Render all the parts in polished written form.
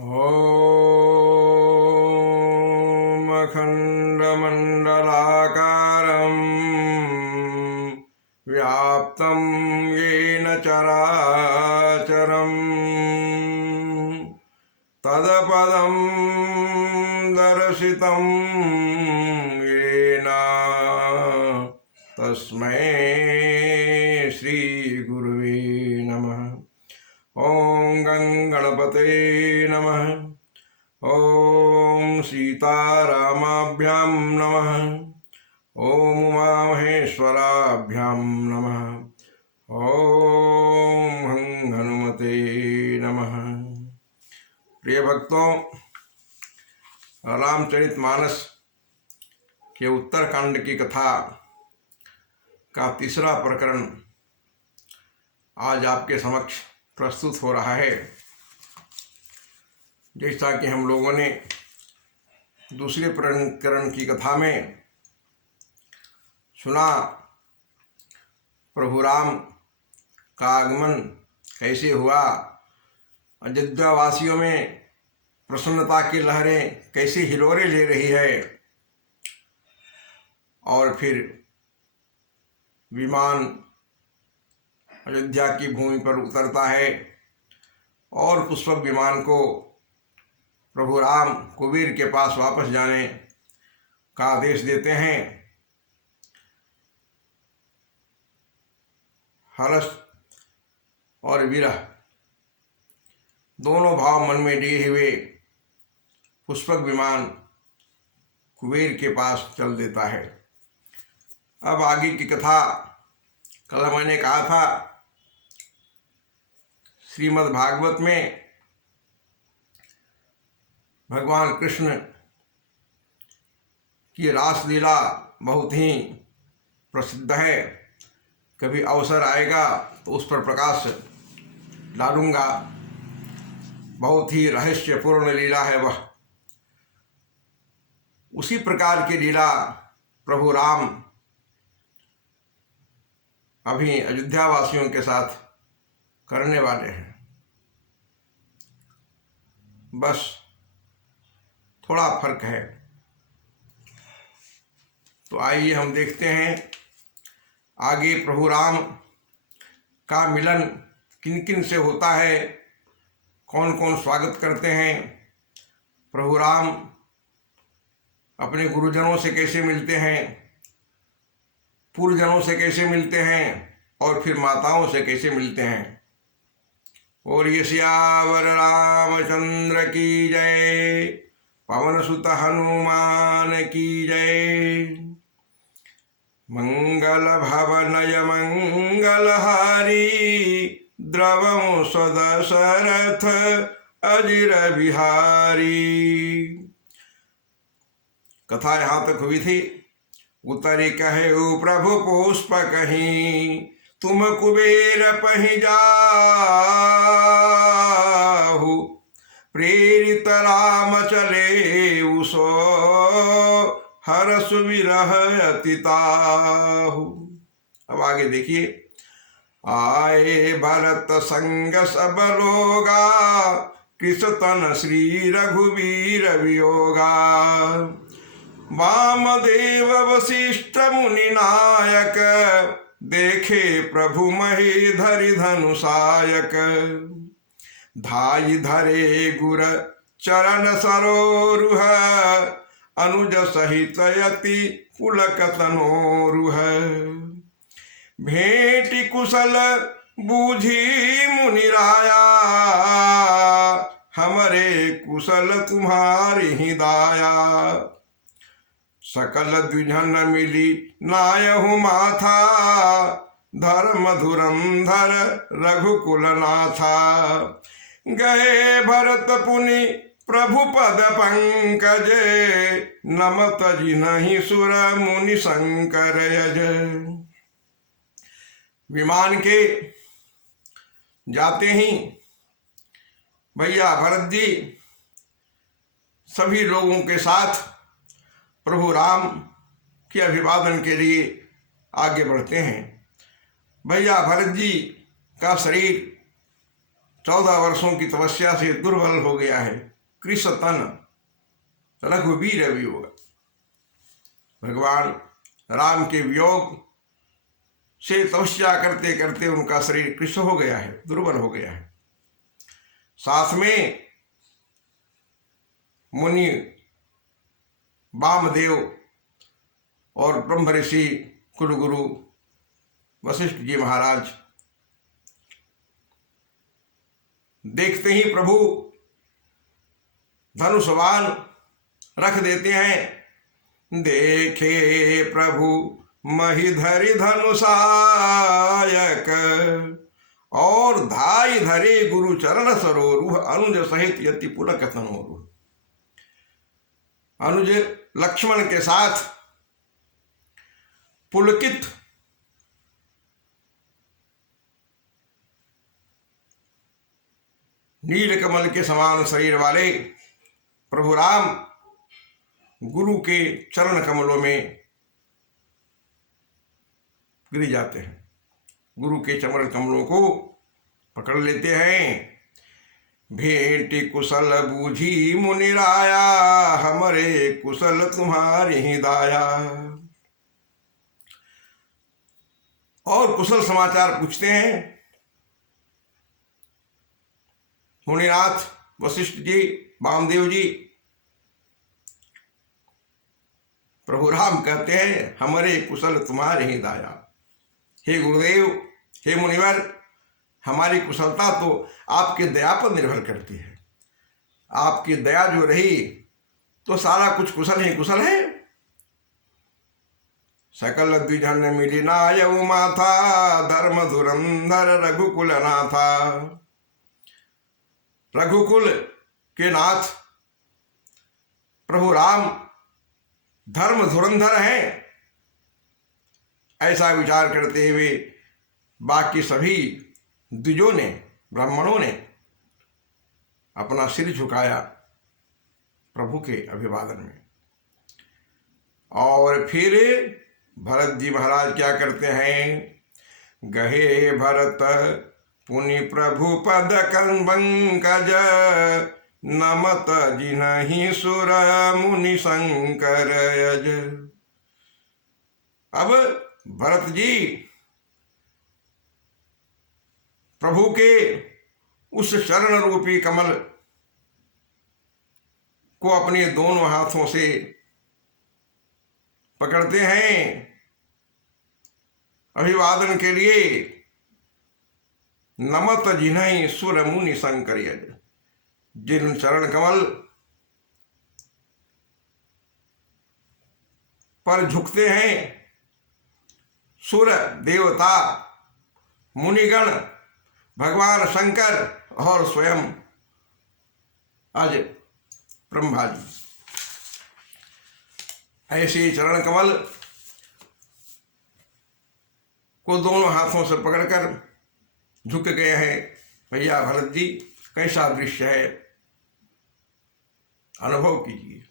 ॐ अखण्डमण्डलाकारं व्याप्तं येन चराचरं तत्पदं दर्शितं येन तस्मै श्रीगुरुवे नमः। ॐ गणपते नमः। ॐ सीतारामाभ्यां नमः। ॐ उमामहेश्वराभ्यां नमः। ॐ हनुमते नमः। प्रिय भक्तों, रामचरितमानस के उत्तरकांड की कथा का तीसरा प्रकरण आज आपके समक्ष प्रस्तुत हो रहा है। जैसा कि हम लोगों ने दूसरे प्रकरण की कथा में सुना, प्रभु राम का आगमन कैसे हुआ, अयोध्या वासियों में प्रसन्नता की लहरें कैसे हिलोरे ले रही है, और फिर विमान अयोध्या की भूमि पर उतरता है और पुष्पक विमान को प्रभु राम कुबेर के पास वापस जाने का आदेश देते हैं। हर्ष और विरह दोनों भाव मन में लिए हुए पुष्पक विमान कुबेर के पास चल देता है। अब आगे की कथा, कल मैंने कहा था श्रीमद् भागवत में भगवान कृष्ण की रासलीला बहुत ही प्रसिद्ध है। कभी अवसर आएगा तो उस पर प्रकाश डालूंगा। बहुत ही रहस्यपूर्ण लीला है वह। उसी प्रकार की लीला प्रभु राम अभी अयोध्या वासियों के साथ करने वाले हैं। बस थोड़ा फर्क है। तो आइए हम देखते हैं आगे प्रभु राम का मिलन किन किन से होता है, कौन कौन स्वागत करते हैं, प्रभु राम अपने गुरुजनों से कैसे मिलते हैं, पूर्वजनों से कैसे मिलते हैं, और फिर माताओं से कैसे मिलते हैं। और ये सियावर रामचंद्र की जय, पवन सुत हनुमान की जय। मंगल भवनय मंगलहारी, द्रवं सदशरथ अजिर बिहारी। कथा यहाँ तक हुई थी। उतरी कहे प्रभु पुष्प कहीं, तुम कुबेर पहि जाहु। प्रेरित राम चले उसो, हर्ष विरह अति ताहु। अब आगे देखिए। आए भरत संग सब लोगा, कृषतन श्री रघुवीर वियोगा। वामदेव वशिष्ठ मुनि नायक, देखे प्रभु मही धरि धनुषायक। धाई धरे गुर चरण सरोरुह, अनुज सहित यति पुलक तनोरुह। भेंटि कुशल बूझी मुनि राया, हमरे कुशल तुम्हारी ही दाया। सकल द्विजन मिली नायहु माथा, धर्म धुरंधर रघुकुल नाथा। गए भरत पुनि प्रभु पद पंकज, नमत जिन्हि सुर मुनि शंकर यज। विमान के जाते ही भैया भरत जी सभी लोगों के साथ प्रभु राम के अभिवादन के लिए आगे बढ़ते हैं। भैया भरत जी का शरीर 14 वर्षों की तपस्या से दुर्बल हो गया है। कृष तन रघुवीर वियोग। भगवान राम के वियोग से तपस्या करते करते उनका शरीर कृष हो गया है, दुर्बल हो गया है। साथ में मुनि वामदेव और ब्रह्म ऋषि कुलगुरु वशिष्ठ जी महाराज देखते ही प्रभु धनुषबाण रख देते हैं। देखे प्रभु महिधरि धनुषायक, और धाई धरे गुरु चरण सरोरु, अनुज सहित यति पुलक तनोरु। अनुज लक्ष्मण के साथ पुलकित नील कमल के समान शरीर वाले प्रभु राम गुरु के चरण कमलों में गिर जाते हैं, गुरु के चरण कमलों को पकड़ लेते हैं। भेंट कुशल बूझी मुनिराया, हमरे कुशल तुम्हारी ही दाया। और कुशल समाचार पूछते हैं। मुनिनाथ वशिष्ठ जी, वामदेव जी, प्रभु राम कहते हैं हमारे कुशल तुम्हारे ही दाया। हे गुरुदेव, हे मुनिवर, हमारी कुशलता तो आपकी दया पर निर्भर करती है। आपकी दया जो रही तो सारा कुछ कुशल ही कुशल है। सकल द्विजन मिलिनाय माथा, धर्म धुरंधर रघुकुल नाथा। रघुकुल के नाथ प्रभु राम धर्म धुरंधर हैं, ऐसा विचार करते हुए बाकी सभी द्विजों ने, ब्राह्मणों ने अपना सिर झुकाया प्रभु के अभिवादन में। और फिर भरत जी महाराज क्या करते हैं? गहे भरत पुनि प्रभु पद पंकज, नमत जिन्हि सुर मुनि शंकर यज। अब भरत जी प्रभु के उस चरण रूपी कमल को अपने दोनों हाथों से पकड़ते हैं अभिवादन के लिए। नमत जिन्हि सुर मुनि शंकर यज। जिन चरण कमल पर झुकते हैं सुर, देवता, मुनिगण, भगवान शंकर और स्वयं आज ब्रह्मा जी, ऐसे चरण कमल को दोनों हाथों से पकड़कर झुक गए हैं। भैया भरत जी, कैसा दृश्य है, अनुभव कीजिए।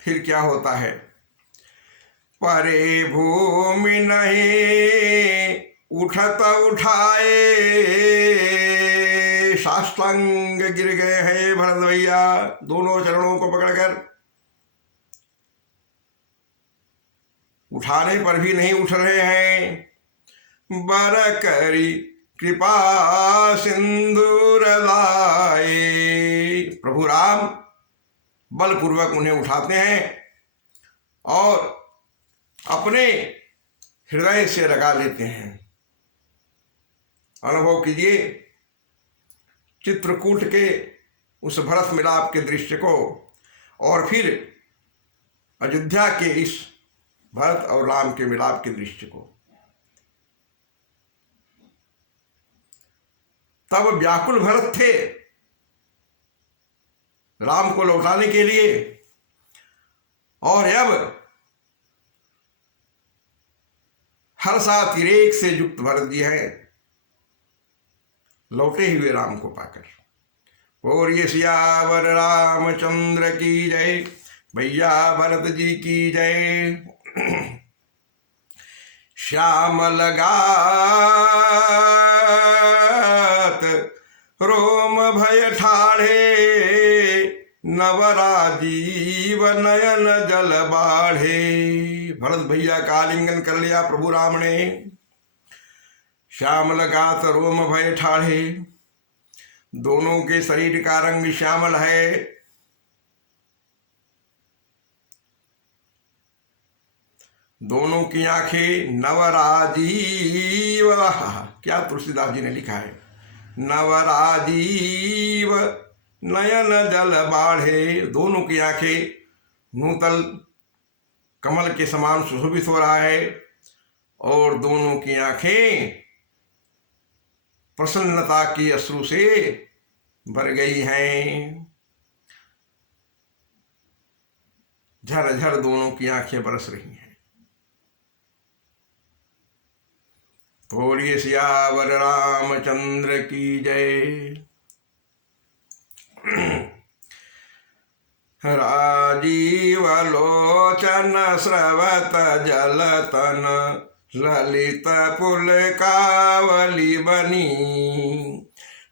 फिर क्या होता है? परे भूमि नहीं उठत उठाए, साष्टांग गिर गए हैं भरत भैया दोनों चरणों को पकड़कर। उठाने पर भी नहीं उठ रहे हैं। बर करी कृपा सिंदूर लाए। प्रभु राम बलपूर्वक उन्हें उठाते हैं और अपने हृदय से लगा लेते हैं। अनुभव कीजिए चित्रकूट के उस भरत मिलाप के दृश्य को, और फिर अयोध्या के इस भरत और राम के मिलाप के दृश्य को। तब व्याकुल भरत थे राम को लौटाने के लिए, और अब हर्षातिरेक से युक्त भरत जी है लौटे हुए राम को पाकर। बोलिए सियावर रामचंद्र की जय। भैया भरत जी की जय। श्याम लगा लगात रोम भय ठाढ़े, नवराजीव नयन जल बाढ़े। भरत भैया का आलिंगन कर लिया प्रभु राम ने। श्याम लगात रोम भय ठाढ़े, दोनों के शरीर का रंग श्यामल है। दोनों की आंखें नवराजीव, क्या तुलसीदास जी ने लिखा है, नवराजीव नयन जल बाढ़े। दोनों की आंखें नूतल कमल के समान सुशोभित हो रहा है और दोनों की आंखें प्रसन्नता की अश्रु से भर गई हैं। झरझर दोनों की आंखें बरस रही हैं। बोलिए सियावर रामचंद्र की जय। राजीव लोचन स्रवत जलतन, ललित पुलकावली बनी।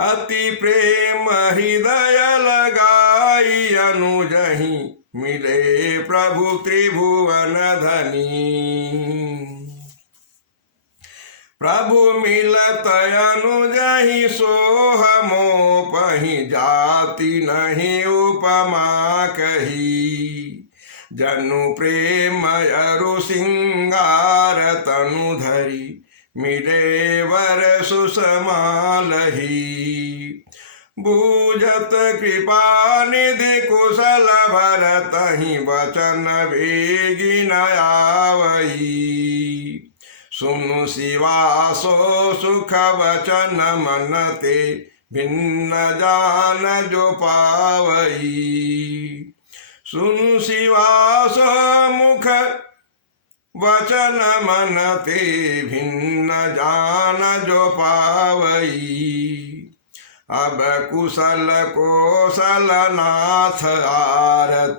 अति प्रेम हृदय लगाई, अनुजहि मिले प्रभु त्रिभुवन धनी। प्रभु मिलत अनुजहि सोहमो, पहि जाति नहीं उपमा कही। जनु प्रेम अरु सिंगार तनु धरी, मिले वर सुषमालही। बूझत कृपा निधि कुशल भरतहि, वचन वेगी न आवई। सुनु शिवासो सुख वचन मन ते, भिन्न जान जो पावई। सुनु शिवासो मुख वचन मन ते, भिन्न जान जो पावई। अब कुशल कोशल नाथ आरत,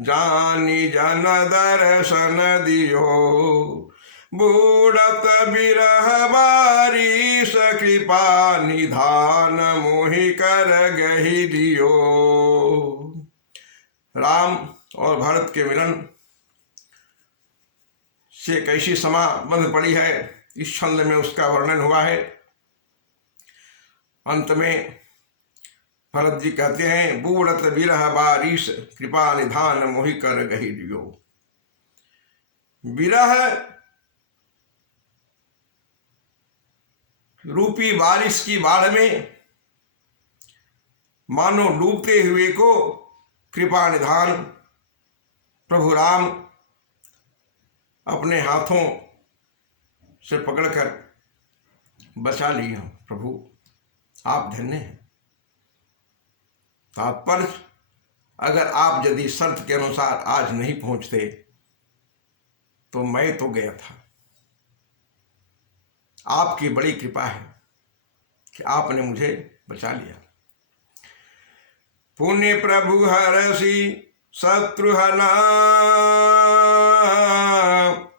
जानी जन दर्शन दियो। बूढ़त बिरह बारिश, कृपा निधान मोहि कर गहि दियो। राम और भरत के मिलन से कैसी समा बंध पड़ी है, इस छंद में उसका वर्णन हुआ है। अंत में भरत जी कहते हैं, बूढ़त बिरह बारिश, कृपा निधान मोहि कर गहि दियो। बिरह रूपी बारिश की बाढ़ में मानो डूबते हुए को कृपा निधान प्रभु राम अपने हाथों से पकड़कर बचा लिया। प्रभु आप धन्य हैं। तात्पर्य, अगर आप यदि शर्त के अनुसार आज नहीं पहुंचते तो मैं तो गया था। आपकी बड़ी कृपा है कि आपने मुझे बचा लिया। पुण्य प्रभु हरषि शत्रुहना,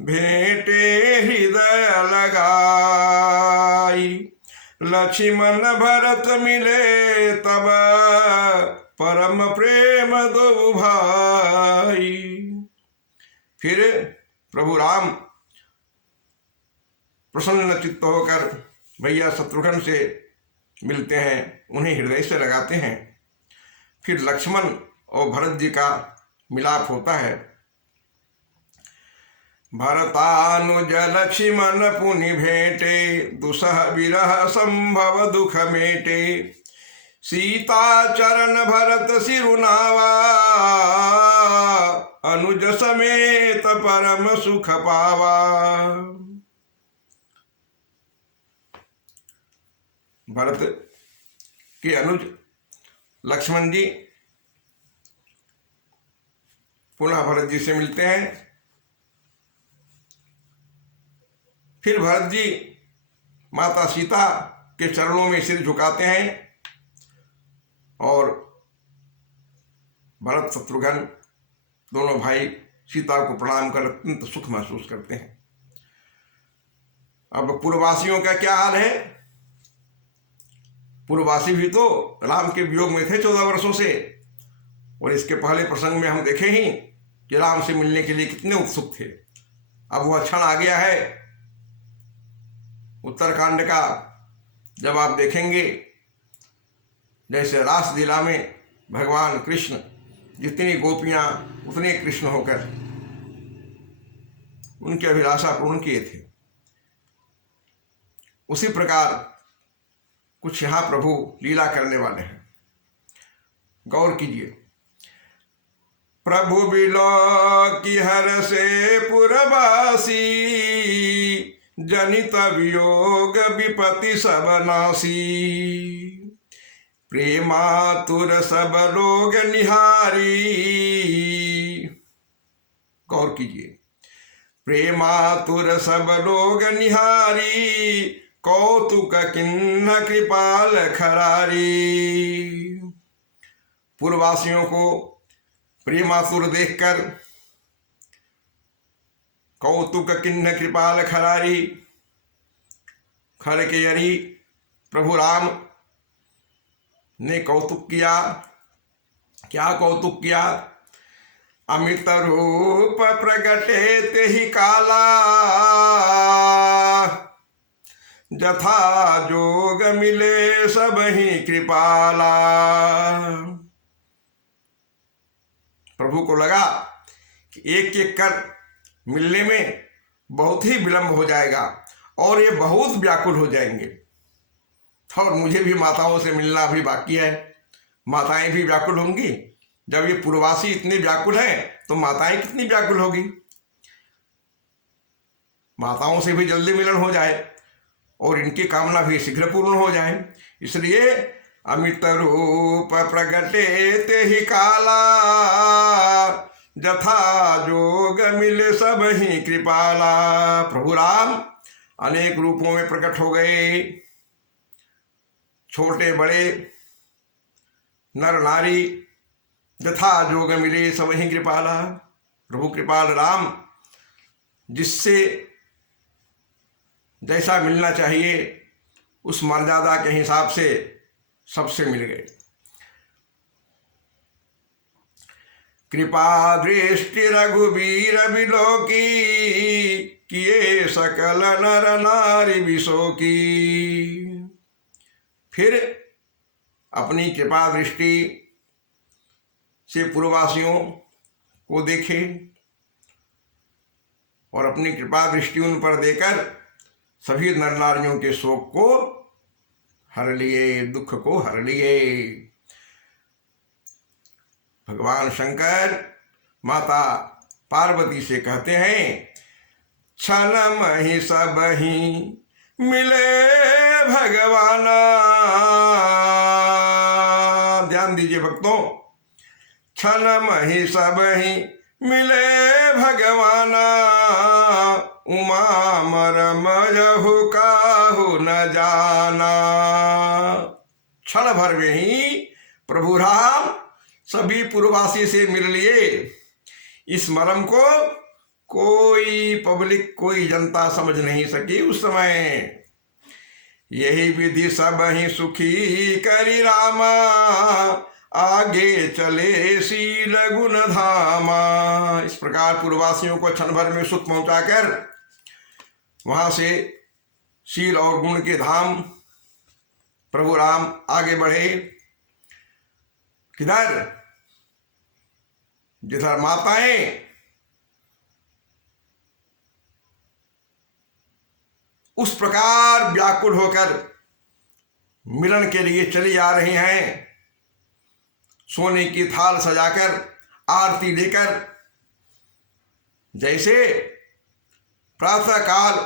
भेंटे हृदय लगाई। लक्ष्मण भरत मिले तब, परम प्रेम दो भाई। फिर प्रभु राम प्रसन्न चित्त होकर भैया शत्रुघ्न से मिलते हैं, उन्हें हृदय से लगाते हैं। फिर लक्ष्मण और भरत जी का मिलाप होता है। भरतानुज लक्ष्मण पुनि भेंटे, दुसह विरह संभव दुख मेटे। सीता चरण भरत सिरुनावा, अनुज समेत परम सुख पावा। भरत के अनुज लक्ष्मण जी पुनः भरत जी से मिलते हैं। फिर भरत जी माता सीता के चरणों में सिर झुकाते हैं और भरत शत्रुघ्न दोनों भाई सीता को प्रणाम कर अत्यंत सुख महसूस करते हैं। अब पूर्ववासियों का क्या हाल है? पूर्ववासी भी तो राम के वियोग में थे 14 वर्षों से, और इसके पहले प्रसंग में हम देखे ही कि राम से मिलने के लिए कितने उत्सुक थे। अब वह क्षण आ गया है उत्तरकांड का, जब आप देखेंगे जैसे रासलीला में भगवान कृष्ण जितनी गोपियां उतने कृष्ण होकर उनकी अभिलाषा पूर्ण किए थे, उसी प्रकार कुछ यहाँ प्रभु लीला करने वाले हैं। गौर कीजिए। प्रभु बिलो की हर से पुरवासी, जनित वियोग विपत्ति सब नासी। प्रेमातुर सब लोग निहारी, गौर कीजिए, प्रेमातुर सब लोग निहारी, कौतुक किन्न कृपाल खरारी। पूर्ववासियों को प्रेमातुर देखकर कौतुक किन्न कृपाल खरारी, खर के यरी प्रभु राम ने कौतुक किया। क्या कौतुक किया? अमित रूप प्रगटे ते ही काला, जथा जोग मिले सब ही कृपाला। प्रभु को लगा कि एक एक कर मिलने में बहुत ही विलंब हो जाएगा और ये बहुत व्याकुल हो जाएंगे, और मुझे भी माताओं से मिलना अभी बाकी है। माताएं भी व्याकुल होंगी। जब ये पूर्ववासी इतने व्याकुल हैं तो माताएं कितनी व्याकुल होगी। माताओं से भी जल्दी मिलन हो जाए और इनकी कामना भी शीघ्र पूर्ण हो जाए, इसलिए अमित रूप प्रगटे ते ही काला, जथा जोग मिले सब ही कृपाला। प्रभु राम अनेक रूपों में प्रकट हो गए, छोटे बड़े नर नारी, जथा जोग मिले सब ही कृपाला। प्रभु कृपाल राम जिससे जैसा मिलना चाहिए उस मर्यादा के हिसाब से सबसे मिल गए। कृपा दृष्टि रघुवीर बिलोकी, किए सकल नर नारी विशोकी। फिर अपनी कृपा दृष्टि से पूर्ववासियों को देखे और अपनी कृपा दृष्टि उन पर देकर सभी नर नारियों के शोक को हर लिए, दुख को हर लिए। भगवान शंकर माता पार्वती से कहते हैं, क्षण मही सब ही मिले भगवाना। ध्यान दीजिए भक्तों, क्षण मही सब ही मिले भगवाना, उमा मरम यहु काहु न जाना। क्षण भर में ही प्रभु राम सभी पूर्ववासी से मिल लिए। इस मरम को कोई पब्लिक, कोई जनता समझ नहीं सकी उस समय। यही विधि सब ही सुखी करी रामा, आगे चले शील गुण धामा। इस प्रकार पूर्ववासियों को क्षण भर में सुख पहुंचाकर वहां से शील और गुण के धाम प्रभु राम आगे बढ़े। किधर? जिधर माताएं उस प्रकार व्याकुल होकर मिलन के लिए चली आ रही हैं, सोने की थाल सजाकर, आरती लेकर। जैसे प्रातः काल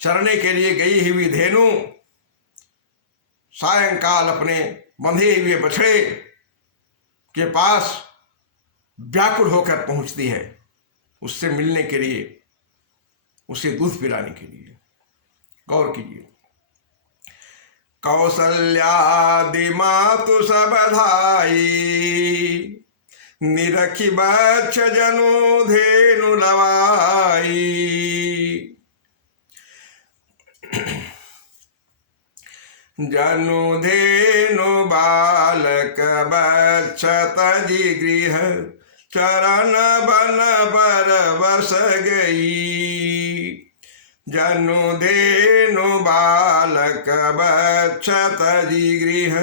चरने के लिए गई हुई धेनु सायंकाल अपने बंधे हुए बछड़े के पास व्याकुल होकर पहुंचती है, उससे मिलने के लिए, उसे दूध पिलाने के लिए। गौर कीजिए। कौसल्यादि मातु सब धाई, निरखी बच्छ जनु धेनु लवाई। जनुधेनु बालक बक्षत जिगृह चरण बन पर बस गई। जनुधेनु बालक बक्षत जिगृह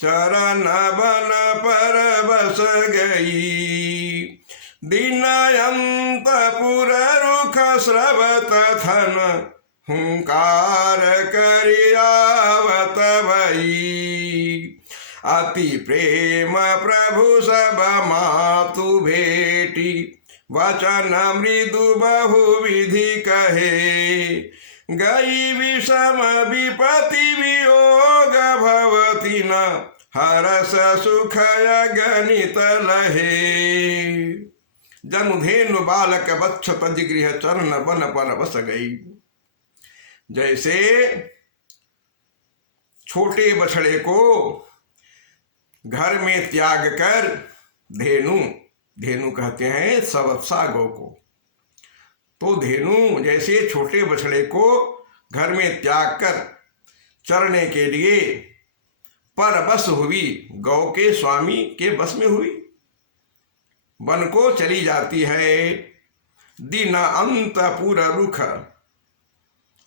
चरण बन पर बस गई। दीनयंत पुर रुख स्रवत थन हुंकार करियावत भई। अति प्रेम प्रभु सब मातु भेटी वचन मृदु बहु विधि कहे। गई विषम विपति वियोग भवति न हरस सुख गणित लहे। जनुधेनु बालक बक्षत जिगृह चरण बन पर बस गई। जैसे छोटे बछड़े को घर में त्याग कर धेनु कहते हैं सवत्सा गौ को, तो धेनु जैसे छोटे बछड़े को घर में त्याग कर चरने के लिए पर बस हुई, गौ के स्वामी के बस में हुई, वन को चली जाती है। दिन अंत पुर रुख,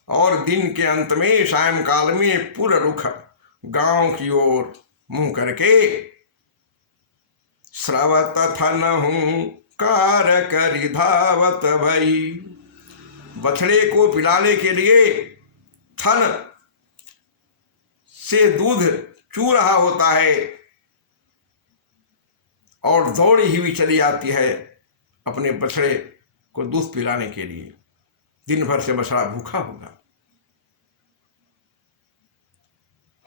और दिन के अंत में सायंकाल में पुर रुख गांव की ओर मुंह करके स्रवत थन हुंकार करि धावत भई। बछड़े को पिलाने के लिए थन से दूध चू रहा होता है और दौड़ी हुई चली आती है अपने बछड़े को दूध पिलाने के लिए। दिन भर से बछड़ा भूखा होगा।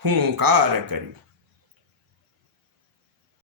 हुंकार करी